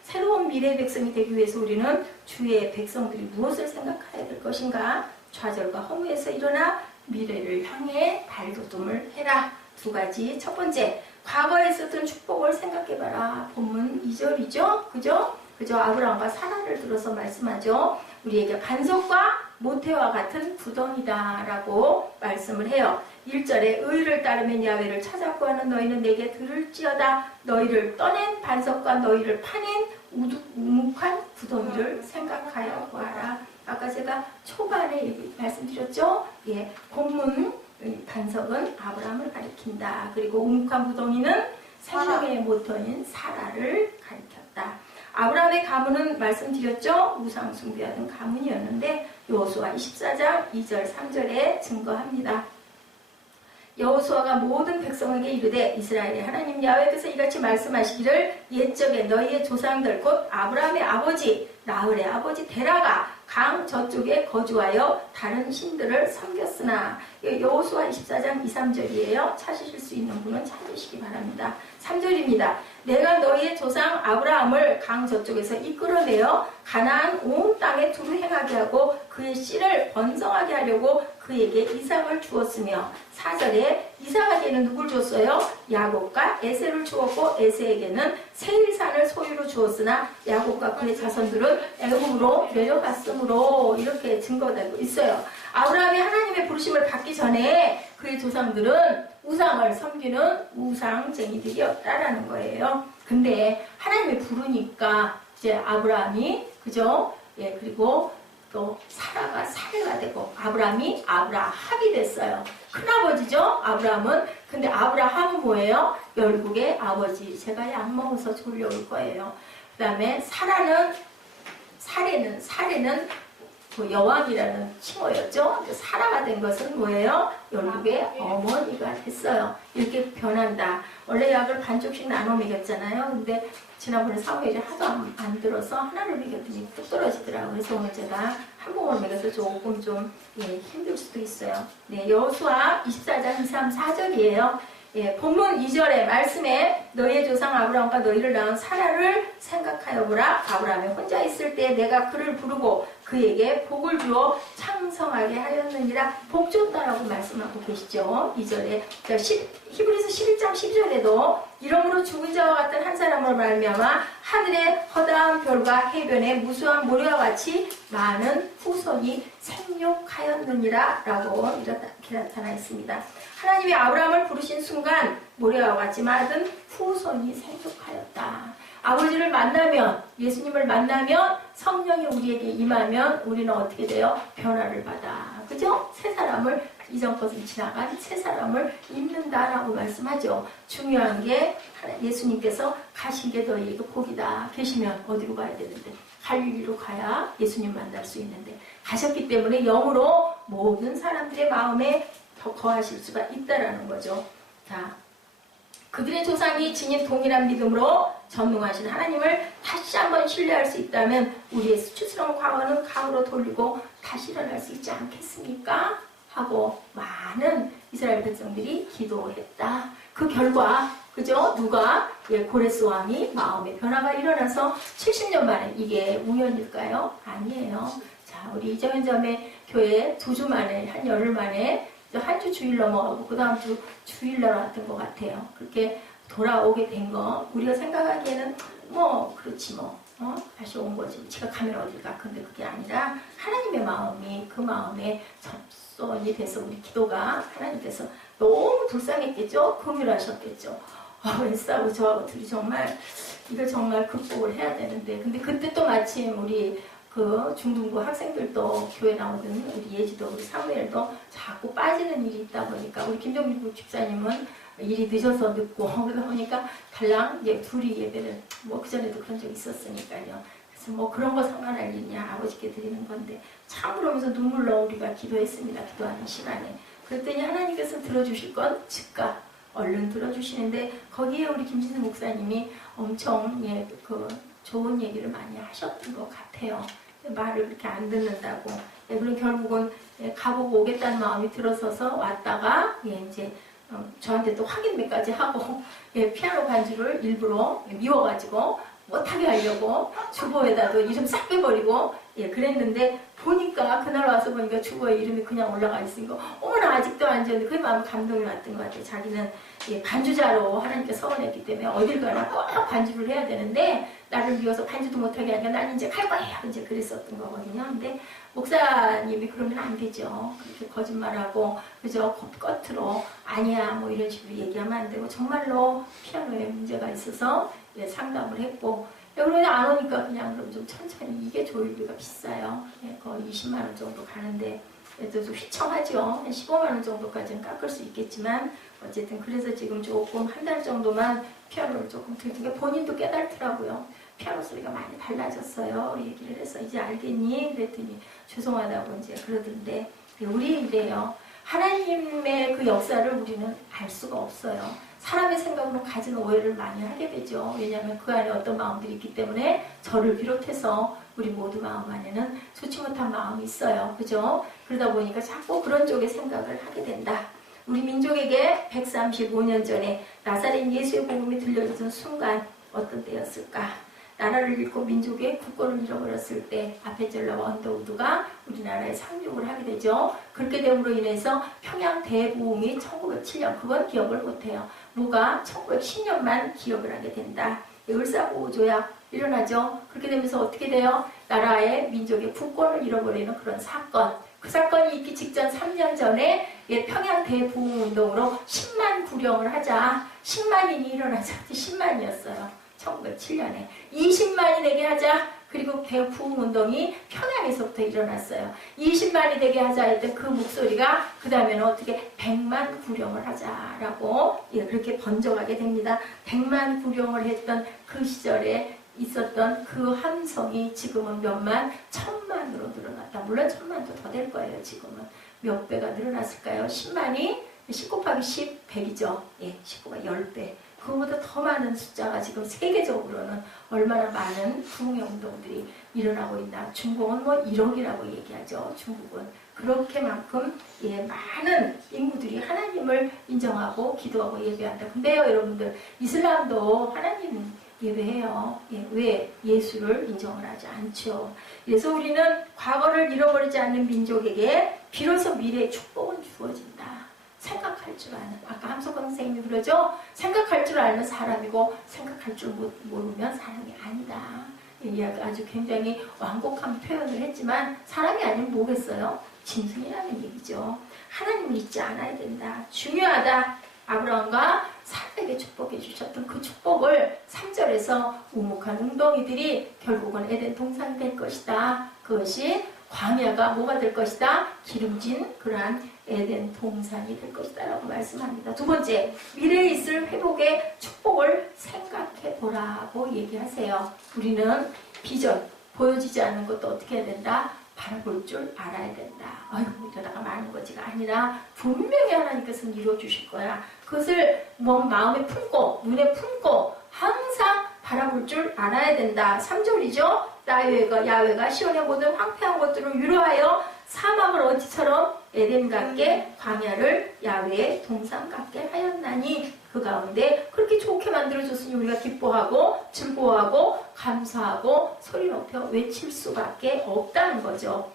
새로운 미래의 백성이 되기 위해서 우리는 주의 백성들이 무엇을 생각해야 될 것인가? 좌절과 허무에서 일어나 미래를 향해 발돋움을 해라. 두 가지. 첫 번째, 과거에 있었던 축복을 생각해봐라. 본문 2절이죠. 그죠? 아브라함과 사라를 들어서 말씀하죠. 우리에게 반석과 모태와 같은 구덩이다 라고 말씀을 해요. 1절에 의를 따르면 야훼를 찾아 구하는 너희는 내게 들을지어다. 너희를 떠낸 반석과 너희를 파낸 우묵한 구덩이를 생각하여 보아라. 아까 제가 초반에 말씀드렸죠. 본문 반석은 아브라함을 가리킨다. 그리고 우묵한 구덩이는 생명의 모터인 사라를 가리켰다. 아브라함의 가문은 말씀드렸죠. 우상 숭배하던 가문이었는데 여호수아 24장 2절 3절에 증거합니다. 여호수아가 모든 백성에게 이르되 이스라엘의 하나님 야훼께서 이같이 말씀하시기를 옛적에 너희의 조상들 곧 아브라함의 아버지 나홀의 아버지 데라가 강 저쪽에 거주하여 다른 신들을 섬겼으나 여호수아 24장 2, 3절이에요. 찾으실 수 있는 분은 찾으시기 바랍니다. 3절입니다. 내가 너희의 조상 아브라함을 강 저쪽에서 이끌어내어 가나안 온 땅에 두루 행하게 하고 그의 씨를 번성하게 하려고 그에게 이삭을 주었으며 4절에 이삭에게는 누굴 줬어요? 야곱과 에세를 주었고 에세에게는 세일산을 소유로 주었으나 야곱과 그의 자손들은 애굽으로 내려갔으므로 이렇게 증거되고 있어요. 아브라함이 하나님의 부르심을 받기 전에 그의 조상들은 우상을 섬기는 우상쟁이들이었다라는 거예요. 근데 하나님이 부르니까 이제 아브라함이 그죠? 그리고 또 사라가 사례가 되고 아브라함이 아브라합이 됐어요. 큰아버지죠? 아브라함은. 근데 아브라함은 뭐예요? 열국의 아버지. 제가 약 먹어서 졸려올 거예요. 그 다음에 사례는 그 여왕이라는 칭호였죠. 사라가 된 것은 뭐예요? 열국의 어머니가 됐어요. 이렇게 변한다. 원래 약을 반쪽씩 나눠 먹였잖아요. 근데 지난번에 사무엘이 하도 안 들어서 하나를 먹였더니 뚝 떨어지더라고요. 그래서 오늘 제가 한 봉을 먹여서 조금 좀 힘들 수도 있어요. 네, 여호수아 24장 2, 3, 4절이에요. 예, 본문 2절의 말씀에 너희의 조상 아브라함과 너희를 낳은 사라를 생각하여 보라. 아브라함이 혼자 있을 때 내가 그를 부르고 그에게 복을 주어 창성하게 하였느니라. 복 줬다라고 말씀하고 계시죠. 2절에 히브리서 11장 12절에도 이러므로 죽은 자와 같은 한 사람으로 말미암아 하늘의 허다한 별과 해변의 무수한 모래와 같이 많은 후손이 생육하였느니라 라고 이렇게 나타나 있습니다. 하나님이 아브라함을 부르신 순간 모래와 같이 많은 후손이 생육하였다. 아버지를 만나면, 예수님을 만나면, 성령이 우리에게 임하면 우리는 어떻게 돼요? 변화를 받아. 그죠? 새 사람을, 이전 것은 지나간 새 사람을 입는다라고 말씀하죠. 중요한 게 예수님께서 가신 게 너희에게 복이다. 계시면 어디로 가야 되는데? 갈릴리로 가야 예수님 만날 수 있는데 가셨기 때문에 영으로 모든 사람들의 마음에 더 거하실 수가 있다라는 거죠. 자, 그들의 조상이 지닌 동일한 믿음으로 전능하신 하나님을 다시 한번 신뢰할 수 있다면 우리의 수치스러운 과거는 과거로 돌리고 다시 일어날 수 있지 않겠습니까? 하고 많은 이스라엘 백성들이 기도했다. 그 결과 그죠? 누가? 고레스 왕이 마음의 변화가 일어나서 70년 만에 이게 우연일까요? 아니에요. 자, 우리 이정현 자매 교회 2주 만에 한 열흘 만에 한 주 주일 넘어가고 그 다음 주 주일 날왔던 것 같아요. 그렇게 돌아오게 된 거 우리가 생각하기에는 뭐 그렇지 뭐 다시 온 거지. 지가 가면 어딜까? 근데 그게 아니라 하나님의 마음이 그 마음에 접선이 돼서 우리 기도가 하나님께서 너무 불쌍했겠죠? 긍휼하셨겠죠? 웬싸고 저하고 둘이 정말 이걸 정말 극복을 해야 되는데 근데 그때 또 마침 우리 그 중등부 학생들도 교회 나오던 우리 예지도 우리 사무엘도 자꾸 빠지는 일이 있다 보니까 우리 김정민 집사님은 일이 늦어서 늦고 그러다 보니까 달랑 이제 둘이 예배를 뭐 그전에도 그런 적 있었으니까요. 그래서 뭐 그런 거 상관할 일이냐 아버지께 드리는 건데 참 그러면서 눈물로 우리가 기도했습니다. 기도하는 시간에 그랬더니 하나님께서 들어주실 건 즉각 얼른 들어주시는데 거기에 우리 김진수 목사님이 엄청 그 좋은 얘기를 많이 하셨던 것 같아요. 말을 그렇게 안 듣는다고. 그리고 결국은 가보고 오겠다는 마음이 들어서서 왔다가 이제 저한테 또 확인까지 하고 피아노 반주를 일부러 미워가지고 못하게 하려고 주보에다도 이름 싹 빼버리고 그랬는데 보니까 그날 와서 보니까 주보에 이름이 그냥 올라가 있으니까 어머나 아직도 안 지었는데 그 마음에 감동이 왔던 것 같아요. 자기는 반주자로 하나님께 서원했기 때문에 어딜 가나 꼭 반주를 해야 되는데 나를 미워서 반주도 못하게 하니까 난 이제 갈 거예요. 이제 그랬었던 거거든요. 근데 목사님이 그러면 안 되죠. 그렇게 거짓말하고 그저 겉으로 아니야 뭐 이런 식으로 얘기하면 안 되고 정말로 피아노에 문제가 있어서 상담을 했고 그러면 안 오니까 그냥 그럼 좀 천천히 이게 조율비가 비싸요. 거의 20만 원 정도 가는데 그래도 좀 휘청하죠. 한 15만 원 정도까지는 깎을 수 있겠지만 어쨌든 그래서 지금 조금 한 달 정도만 피아노를 조금 들은 게 본인도 깨달더라고요. 피아노 소리가 많이 달라졌어요. 얘기를 해서 이제 알겠니? 그랬더니 죄송하다고 이제 그러던데 우리 이래요. 하나님의 그 역사를 우리는 알 수가 없어요. 사람의 생각으로 가진 오해를 많이 하게 되죠. 왜냐하면 그 안에 어떤 마음들이 있기 때문에 저를 비롯해서 우리 모두 마음 안에는 좋지 못한 마음이 있어요. 그죠? 그러다 보니까 자꾸 그런 쪽의 생각을 하게 된다. 우리 민족에게 135년 전에 나사렛 예수의 복음이 들려주던 순간 어떤 때였을까? 나라를 잃고 민족의 국권을 잃어버렸을 때 아페젤라와 언더우드가 우리나라에 상륙을 하게 되죠. 그렇게 됨으로 인해서 평양 대부흥이 1907년 그건 기억을 못해요. 뭐가 1910년만 기억을 하게 된다. 을사보조약 일어나죠. 그렇게 되면서 어떻게 돼요? 나라의 민족의 국권을 잃어버리는 그런 사건. 그 사건이 있기 직전 3년 전에 평양 대부흥운동으로 10만 구령을 하자. 10만인이 일어나자. 10만이었어요. 1907년에 20만이 되게 하자. 그리고 대부흥운동이 평양에서부터 일어났어요. 20만이 되게 하자 했던 그 목소리가 그 다음에는 어떻게 100만 구령을 하자라고 그렇게 번져가게 됩니다. 100만 구령을 했던 그 시절에 있었던 그 함성이 지금은 몇만, 천만으로 늘어났다. 물론 천만도 더 될 거예요. 지금은 몇 배가 늘어났을까요? 10만이 10 곱하기 10, 100이죠. 예, 19가 10배. 그거보다 더 많은 숫자가 지금 세계적으로는 얼마나 많은 부흥의 운동들이 일어나고 있나. 중국은 뭐 1억이라고 얘기하죠. 중국은. 그렇게만큼 예, 많은 인구들이 하나님을 인정하고 기도하고 예배한다. 근데요, 여러분들, 이슬람도 하나님 예배해요. 예, 왜? 예수를 인정을 하지 않죠. 그래서 우리는 과거를 잃어버리지 않는 민족에게 비로소 미래의 축복은 주어진다. 생각할 줄 아는, 아까 함석권 선생님이 그러죠? 생각할 줄 아는 사람이고 생각할 줄 모르면 사람이 아니다. 이 아주 굉장히 완곡한 표현을 했지만 사람이 아니면 뭐겠어요? 짐승이라는 얘기죠. 하나님을 잊지 않아야 된다. 중요하다. 아브라함과 사람에게 축복해 주셨던 그 축복을 3절에서 우묵한 웅덩이들이 결국은 에덴 동산이 될 것이다. 그것이 광야가 뭐가 될 것이다? 기름진 그러한 에덴 동산이 될 것이다 라고 말씀합니다. 두 번째, 미래에 있을 회복의 축복을 생각해 보라고 얘기하세요. 우리는 비전, 보여지지 않는 것도 어떻게 해야 된다? 바라볼 줄 알아야 된다. 아이고, 이러다가 마는 거지가 아니라 분명히 하나님께서는 이루어주실 거야. 그것을 마음에 품고 눈에 품고 항상 바라볼 줄 알아야 된다. 3절이죠. 야훼가 시온의 모든 황폐한 것들을 위로하여 사막을 어디처럼 에덴 같게 광야를 야훼의 동산 같게 하였나니 그 가운데 그렇게 좋게 만들어줬으니 우리가 기뻐하고 즐거워하고 감사하고 소리 높여 외칠 수밖에 없다는 거죠.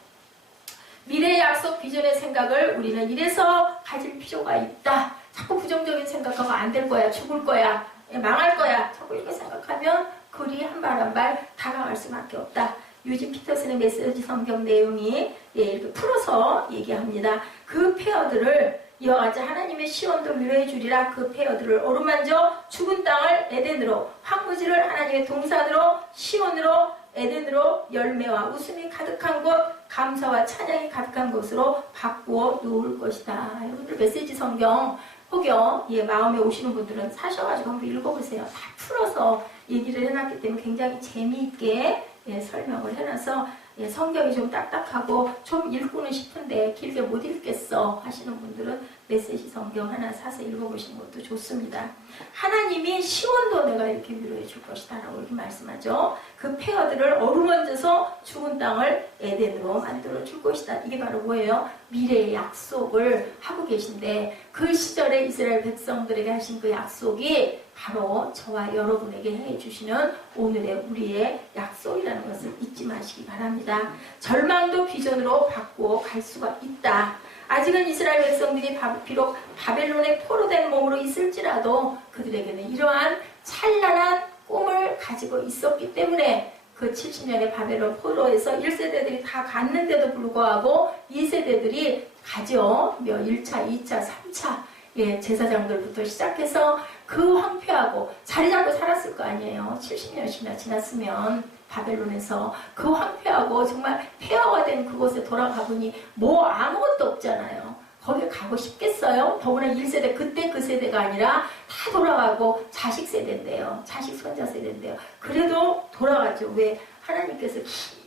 미래의 약속 비전의 생각을 우리는 이래서 가질 필요가 있다. 자꾸 부정적인 생각하면 안 될 거야. 죽을 거야. 망할 거야. 자꾸 이렇게 생각하면 글이 한 발 한 발 다가갈 수밖에 없다. 유진 피터슨의 메시지 성경 내용이 이렇게 풀어서 얘기합니다. 그 폐허들을 이와 같이 하나님의 시온도 위로해 주리라. 그 폐허들을 어루만져 죽은 땅을 에덴으로, 황무지를 하나님의 동산으로, 시온으로, 에덴으로 열매와 웃음이 가득한 곳, 감사와 찬양이 가득한 곳으로 바꾸어 놓을 것이다. 여러분들 메시지 성경 혹여 마음에 오시는 분들은 사셔가지고 한번 읽어보세요. 다 풀어서 얘기를 해놨기 때문에 굉장히 재미있게 설명을 해놔서 성경이 좀 딱딱하고 좀 읽고는 싶은데 길게 못 읽겠어 하시는 분들은 메시지 성경 하나 사서 읽어보시는 것도 좋습니다. 하나님이 시온도 내가 이렇게 위로해 줄 것이다 라고 이렇게 말씀하죠. 그 폐허들을 어루만져서 죽은 땅을 에덴으로 만들어 줄 것이다. 이게 바로 뭐예요? 미래의 약속을 하고 계신데 그 시절에 이스라엘 백성들에게 하신 그 약속이 바로 저와 여러분에게 해주시는 오늘의 우리의 약속이라는 것을 잊지 마시기 바랍니다. 절망도 비전으로 바꾸어 갈 수가 있다. 아직은 이스라엘 백성들이 비록 바벨론에 포로된 몸으로 있을지라도 그들에게는 이러한 찬란한 꿈을 가지고 있었기 때문에 그 70년의 바벨론 포로에서 1세대들이 다 갔는데도 불구하고 2세대들이 가죠. 1차, 2차, 3차 제사장들부터 시작해서 그 황폐하고 자리 잡고 살았을 거 아니에요. 70년씩이나 지났으면 바벨론에서 그 황폐하고 정말 폐허가 된 그곳에 돌아가 보니 뭐 아무것도 없잖아요. 거기 가고 싶겠어요? 더구나 1세대 그때 그 세대가 아니라 다 돌아가고 자식 세대인데요. 자식 손자 세대인데요. 그래도 돌아가죠. 왜? 하나님께서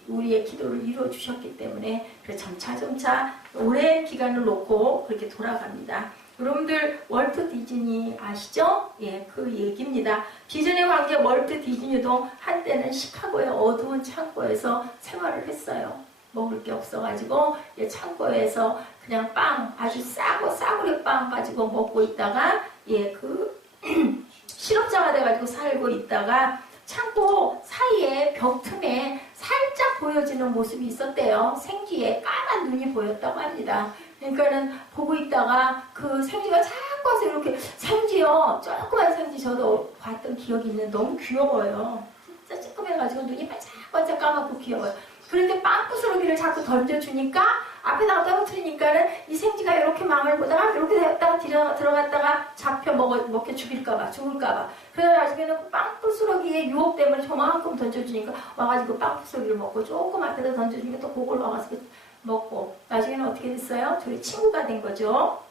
우리의 기도를 이루어 주셨기 때문에 그래서 점차 오랜 기간을 놓고 그렇게 돌아갑니다. 여러분들 월트 디즈니 아시죠? 그 얘기입니다. 비전의 황제 월트 디즈니도 한때는 시카고의 어두운 창고에서 생활을 했어요. 먹을 게 없어가지고 창고에서 그냥 빵 아주 싸구려 빵 가지고 먹고 있다가 그 실업자가 돼가지고 살고 있다가 창고 사이에 벽 틈에 살짝 보여지는 모습이 있었대요. 생쥐에 까만 눈이 보였다고 합니다. 그러니까는 보고 있다가 그 생쥐가 자꾸 와서 이렇게 생쥐요. 조그만 생쥐 저도 봤던 기억이 있는데 너무 귀여워요. 진짜 찌끔해가지고 눈이 반짝반짝 까맣고 귀여워요. 그런데 빵부스러기를 자꾸 던져주니까 앞에다가 떨어뜨리니까는 이 생쥐가 이렇게 망을 보다가 이렇게 됐다가 들어갔다가 잡혀 먹혀 죽을까봐. 그래서 나중에는 빵부스러기의 유혹 때문에 저만큼 던져주니까 와가지고 빵부스러기를 먹고 조금 앞에다 던져주니까 또 그걸 와가지고 먹고 나중에는 어떻게 됐어요? 저희 친구가 된 거죠.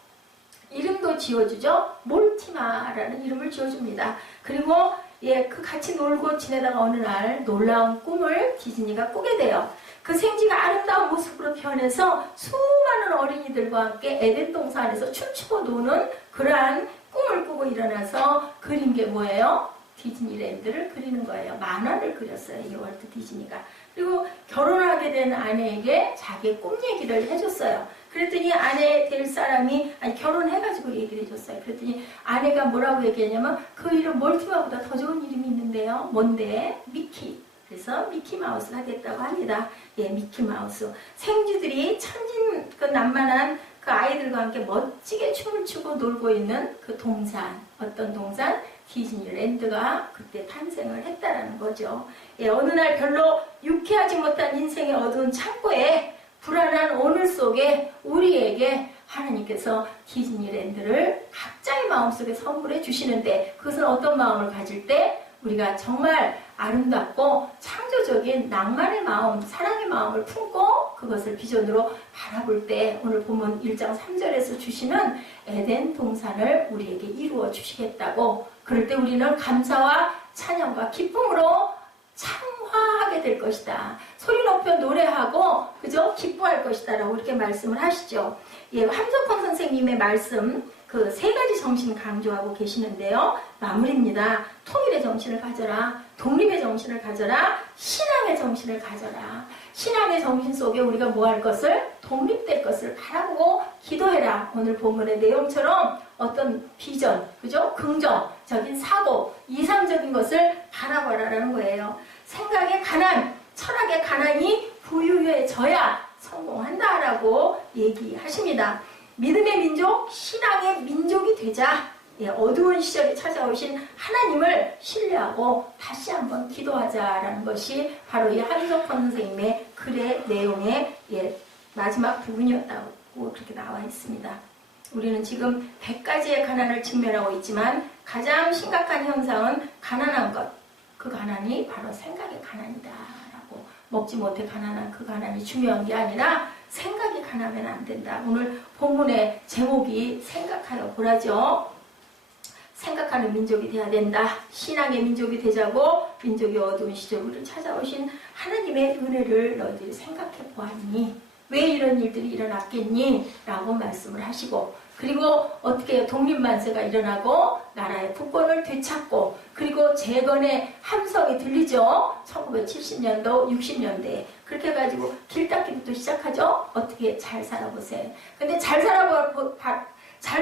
이름도 지어주죠. 몰티마라는 이름을 지어줍니다. 그리고 예, 그 같이 놀고 지내다가 어느 날 놀라운 꿈을 디즈니가 꾸게 돼요. 그 생쥐가 아름다운 모습으로 변해서 수많은 어린이들과 함께 에덴 동산에서 춤추고 노는 그러한 꿈을 꾸고 일어나서 그린 게 뭐예요? 디즈니랜드를 그리는 거예요. 만화를 그렸어요. 이 월트 디즈니가. 그리고 결혼하게 된 아내에게 자기의 꿈 얘기를 해줬어요. 그랬더니 아내 될 사람이 결혼해가지고 얘기를 해줬어요. 그랬더니 아내가 뭐라고 얘기했냐면 그 이름 몰티마보다 더 좋은 이름이 있는데요. 뭔데? 미키. 그래서 미키마우스 하겠다고 합니다. 예, 미키마우스. 생쥐들이 천진 그 난만한 그 아이들과 함께 멋지게 춤을 추고 놀고 있는 그 동산. 어떤 동산? 디즈니랜드가 그때 탄생을 했다라는 거죠. 예, 어느 날 별로 유쾌하지 못한 인생의 어두운 창고에 불안한 오늘 속에 우리에게 하나님께서 디즈니랜드를 각자의 마음속에 선물해 주시는데 그것은 어떤 마음을 가질 때 우리가 정말 아름답고 창조적인 낭만의 마음, 사랑의 마음을 품고 그것을 비전으로 바라볼 때 오늘 본문 1장 3절에서 주시는 에덴 동산을 우리에게 이루어 주시겠다고 그럴 때 우리는 감사와 찬양과 기쁨으로 창화하게 될 것이다. 소리 높여 노래하고 그저 기뻐할 것이다 라고 이렇게 말씀을 하시죠. 예, 함석헌 선생님의 말씀 그 세 가지 정신 강조하고 계시는데요. 마무리입니다. 통일의 정신을 가져라. 독립의 정신을 가져라. 신앙의 정신을 가져라. 신앙의 정신 속에 우리가 뭐 할 것을? 독립될 것을 바라보고 기도해라. 오늘 본문의 내용처럼 어떤 비전, 그죠? 긍정적인 사고, 이상적인 것을 바라봐라라는 거예요. 생각의 가난, 철학의 가난이 부유해져야 성공한다라고 얘기하십니다. 믿음의 민족, 신앙의 민족이 되자 어두운 시절에 찾아오신 하나님을 신뢰하고 다시 한번 기도하자라는 것이 바로 이 함석헌 선생님의 글의 내용의 마지막 부분이었다고 그렇게 나와 있습니다. 우리는 지금 100가지의 가난을 직면하고 있지만 가장 심각한 현상은 가난한 것. 그 가난이 바로 생각의 가난이다 라고 먹지 못해 가난한 그 가난이 중요한 게 아니라 생각이 가난하면 안 된다. 오늘 본문의 제목이 생각하여 보라죠. 생각하는 민족이 돼야 된다. 신앙의 민족이 되자고 민족이 어두운 시절 우리를 찾아오신 하나님의 은혜를 너희들이 생각해 보았니? 왜 이런 일들이 일어났겠니? 라고 말씀을 하시고 그리고 어떻게 독립만세가 일어나고 나라의 국권을 되찾고 그리고 재건의 함성이 들리죠. 1970년도, 60년대에 그렇게 해가지고 길닦기부터 시작하죠. 어떻게 잘 살아보세요. 근데 잘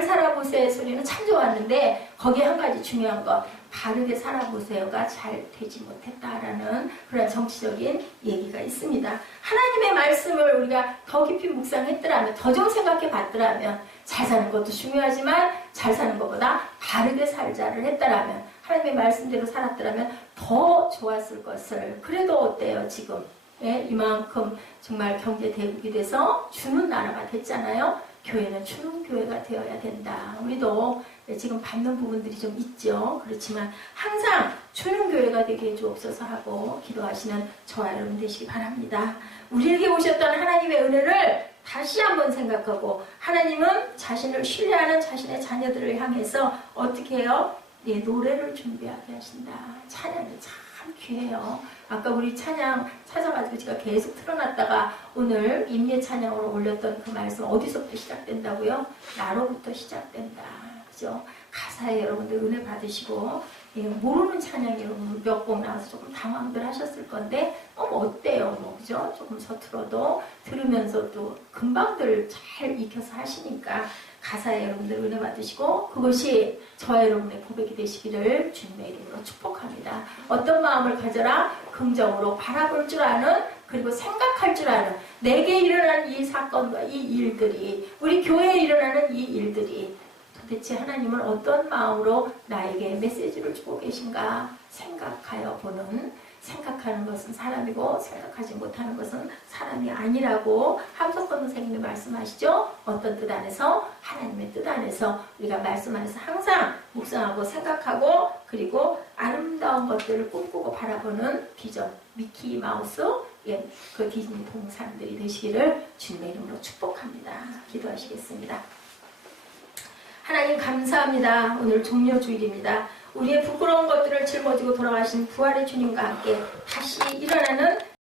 살아보세요 소리는 참 좋았는데 거기에 한 가지 중요한 거 바르게 살아보세요가 잘 되지 못했다라는 그런 정치적인 얘기가 있습니다. 하나님의 말씀을 우리가 더 깊이 묵상했더라면 더 좀 생각해 봤더라면 잘 사는 것도 중요하지만 잘 사는 것보다 바르게 살자를 했더라면 하나님의 말씀대로 살았더라면 더 좋았을 것을. 그래도 어때요 지금? 예, 이만큼 정말 경제 대국이 돼서 주는 나라가 됐잖아요. 교회는 주는 교회가 되어야 된다. 우리도 지금 받는 부분들이 좀 있죠. 그렇지만 항상 주는 교회가 되게 해주옵소서 하고 기도하시는 저와 여러분 되시기 바랍니다. 우리에게 오셨던 하나님의 은혜를 다시 한번 생각하고 하나님은 자신을 신뢰하는 자신의 자녀들을 향해서 어떻게 해요? 노래를 준비하게 하신다. 찬양이 참 귀해요. 아까 우리 찬양 찾아가지고 제가 계속 틀어놨다가 오늘 임예 찬양으로 올렸던 그 말씀 어디서부터 시작된다고요? 나로부터 시작된다. 그죠? 가사에 여러분들 은혜 받으시고 모르는 찬양이 여러분 몇 곡 나와서 조금 당황들 하셨을 건데 어때요? 그죠? 조금 서툴어도 들으면서도 금방들 잘 익혀서 하시니까 가사에 여러분들 은혜 받으시고 그것이 저와 여러분의 고백이 되시기를 주님의 이름으로 축복합니다. 어떤 마음을 가져라? 긍정으로 바라볼 줄 아는 그리고 생각할 줄 아는 내게 일어난 이 사건과 이 일들이 우리 교회에 일어나는 이 일들이 도대체 하나님은 어떤 마음으로 나에게 메시지를 주고 계신가 생각하여 보는 생각하는 것은 사람이고 생각하지 못하는 것은 사람이 아니라고 함석헌 선생님이 말씀하시죠. 어떤 뜻 안에서? 하나님의 뜻 안에서 우리가 말씀 안에서 항상 묵상하고 생각하고 그리고 아름다운 것들을 꿈꾸고 바라보는 비전 미키마우스 그 디즈니 동산들이 되시기를 주님의 이름으로 축복합니다. 기도하시겠습니다. 하나님 감사합니다. 오늘 종료주일입니다. 우리의 부끄러운 것들을 짊어지고 돌아가신 부활의 주님과 함께 다시 일어나는